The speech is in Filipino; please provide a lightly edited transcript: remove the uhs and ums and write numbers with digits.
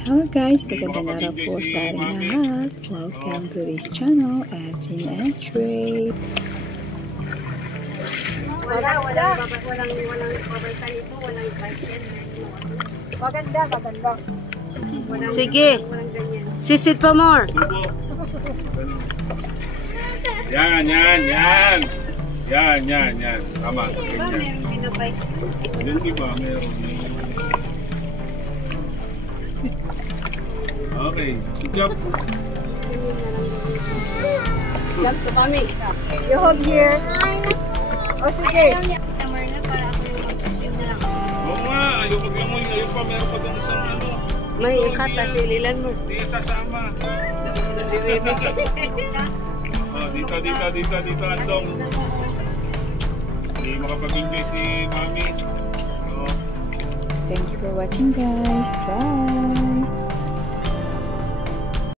Hello guys, magandang araw po sa ating lahat. Welcome to this channel, Atin and Trey. Walang babay ito, walang question. Maganda. Sige. Sisit pa more. Yan. Tama. Meron binabay. Yung iba, meron. Okay. Jump. Jump to kami. You hold here. O sige. Tamar na para ako yung mag-swim na lang. Oo nga, ayaw mag-langoy. Ayaw pa, meron pa doon isang ano. May ikata sililan mo. Hindi sasama. Oh, dito, Andong. Hindi makapag-enjoy si Mami. Oh. Thank you for watching guys. Bye!